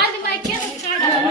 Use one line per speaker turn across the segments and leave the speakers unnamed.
आज बाई केसच काढा.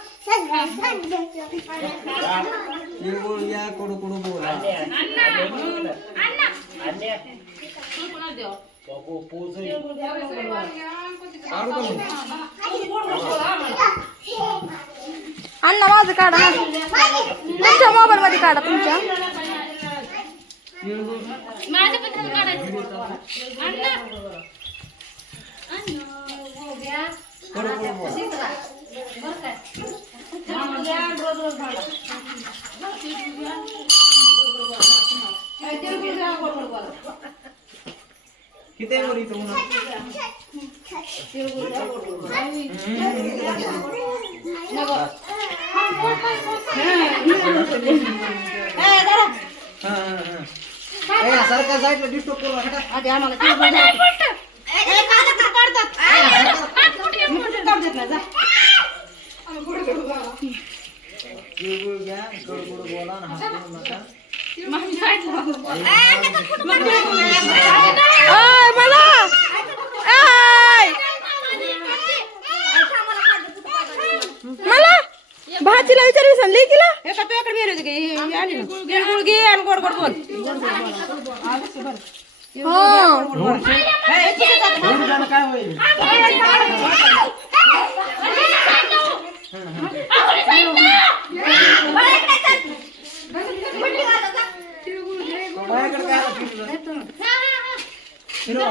तिळगुळ या कडू कडू बोला?
अण्णा माझं काढा. तुमच्या मोबाईल मध्ये काढा तुमच्या.
माझ्या पण काढायचं. अण्णा
किती आहे सारखा साईडला डिस्टर्ब करू नका. तिळगुळ घ्या कडू कडू बोला आणि हात करू नका
आय मला आय मला भाजीला विचारली सांग लेकीला हो।
एवढं झालं काय होईल माझ्याकडे काय आलं फिरलं?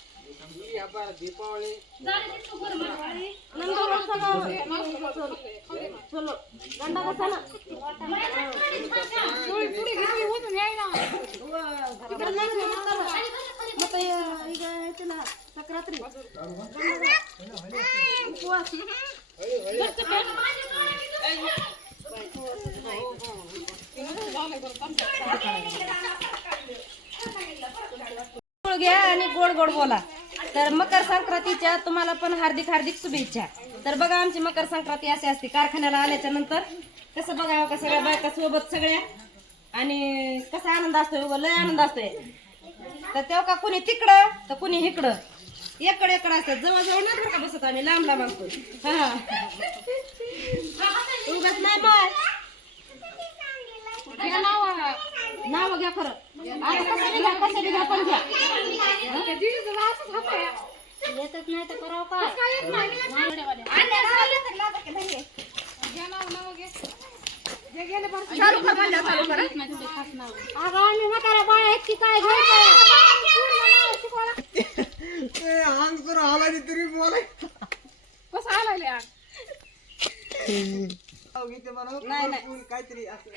Iya, Sakratri. Ayo, ayo. गोड बोला. तर मकर संक्रांतीच्या तुम्हाला पण हार्दिक हार्दिक शुभेच्छा. तर बघा आमची मकर संक्रांती अशी असते. कारखान्याला आल्याच्यानंतर कसं बघावं का सगळ्या बायका सोबत सगळ्या? आणि कसा आनंद असतोय? लय आनंद असतोय. तर तेव्हा का कुणी तिकडं तर कुणी इकडं. एकडे एकडं असतात. जवळ जवळ नाही बरं का बसत आम्ही? लांब लांब असतो हा. उगाच नाही माय नाव घ्या खरं. आता कसं घ्या कसं घ्या पण घ्या.
येतच नाही तर करावं काय अगं आम्ही म्हातारा बाळ आहेत की काय
ए, अंग तर आला नाही तरी बोलाय
नाही.
पुरी काहीतरी असं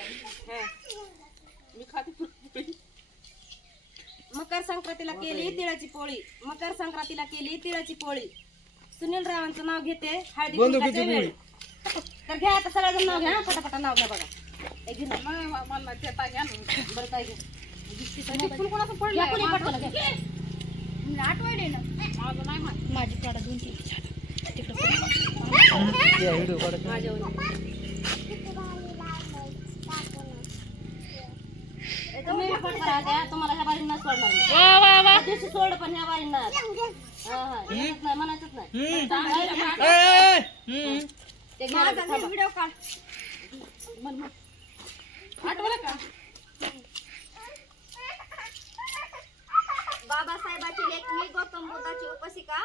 मकर संक्रांतीला केली तिळाची पोळी. मकर संक्रांतीला केली तिळाची पोळी. सुनील रावांचं नाव घेते. हळदी वेळी. तर घ्या आता सगळ्याजण नाव घ्या पटापटा नाव घ्या बघा. हे घे ना. बरं काय घे. घ्या कोणी पटकन घ्या.
माझी काढा दोन तीन.
माझ्या. हे तुम्ही बी पट करा घ्या तुम्हाला ह्या बारींना सोडणार नाही. त्या दिवशी सोड पण ह्या बारींना हा हा. येतच नाही म्हणायचंच नाही. चांगलं ते घ्या थांबा.
व्हिडिओ काढ. बाबासाहेबाची लेख मी गौतम बुद्धाची उपसिका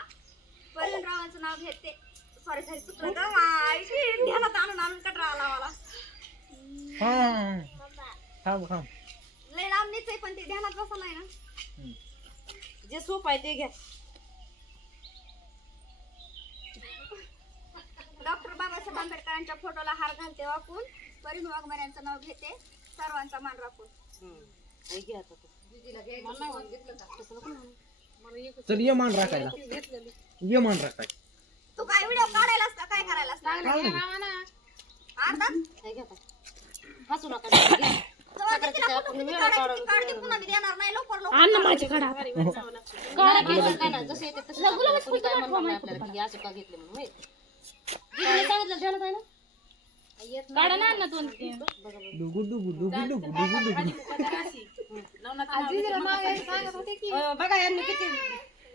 परिणरावांचं नाव घेते. सॉरी सॉरी चुकलं माहिती ध्यानात आणून आणून कटरा आला मला
थांब थांब
लय लांबणीच आहे पण ते ध्यानात नाही ना?
जे सोप आहे ते घ्या.
डॉक्टर बाबासाहेब आंबेडकरांच्या फोटोला हार घालते वाकून परिण वाघमाऱ्यांचं नाव घेते. सर्वांचा मान राखून.
हे घ्या आता तू.
चल ये मान राखायला. ये मान राखायला.
तू काय व्हिडिओ काढायला असता काय करायला असता अर्धा?
हे घ्या आता. हसू नका हे. दीदीने सांगितलं ध्यानात आहे ना?
काढा ना दोन.
डुगु डुगु डुगु डुगु डुगु डुगु.
अं, बघा यांनी किती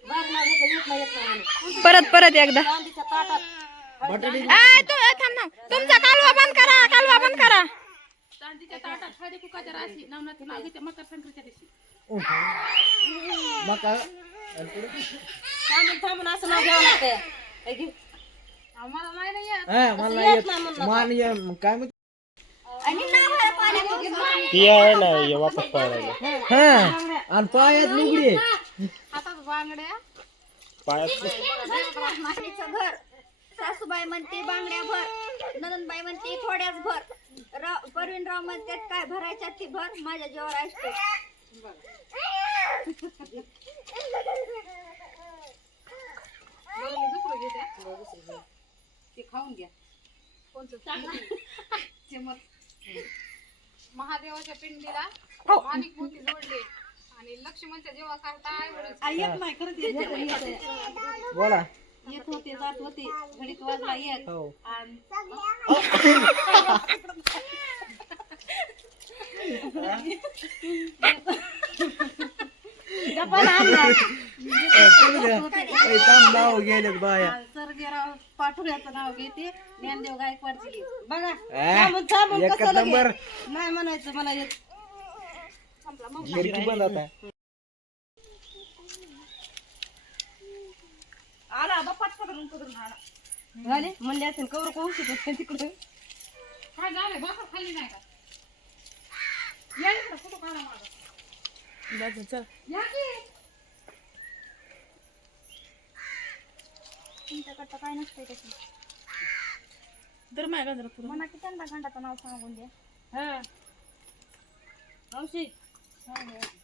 नाव घेतलं, येत नाही, येत नाही.
परत परत एकदा.
चांदीच्या ताटात
बटाटे
आय, तू ए, थांब ना. तुमचा कालवा बंद करा कालवा बंद करा.
मका.
थांबून थांबून असं नाव घ्यावं लागतंय. हे घे.
हा मला
असं येत म्हणलं.
मान ये काय म्हणते?
आणि नाव आहे पाण्यात.
ती आहे ना ये वापस पळायला
हा. आणि पायात लुगडी आहे.
पायात
घर सासूबाई म्हणते बांगड्या भर. नंदनबाई म्हणते थोड्याच भर. राव परवीनराव म्हणते काय भरायच्या ती भर माझ्या जीवावर असते.
महादेवाच्या पिंडीला माणिक मोती जोडले. आणि लक्ष्मणच्या जीवाकरता आई वडील
नाही नाही.
बोला.
येत होते जात होते घडीत वाजला एक
हो
आणि गप्पाला आणला.
ए, थांब नाव गेलेत बाया
सर्गेराव पाठुऱ्याचं नाव घेते ज्ञानदेव गायकवाडची बघा
ए,
थांबून थांबून
एकच
कसं.
नंबर.
नाही म्हणायचं मला येत
खिडकी बंद आता
पकडून पकडून आला झाले? म्हणले असेल कवर कोण शिकत तिकडे.
काय झालं बसा खाली नाही का? या इकडं, फोटो काढा माझा. या की?
तुमच्याकडं काय नसतंय तसं.
तर माय गाजरा
म्हणा की त्यांना घंटाचं नाव सांगून द्या.
हा. मावशी.
दंडाचं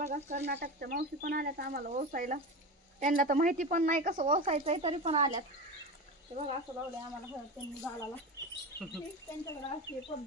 बघा कर्नाटकच्या मावशी पण आल्यात आम्हाला ओसायला त्यांना तर माहिती पण नाही कसं ओसायचंय तरी पण आल्यात. ते बघा असं लावलंय आम्हाला हळद त्यांनी घालायला. त्यांच्याकडे अशी पद्धत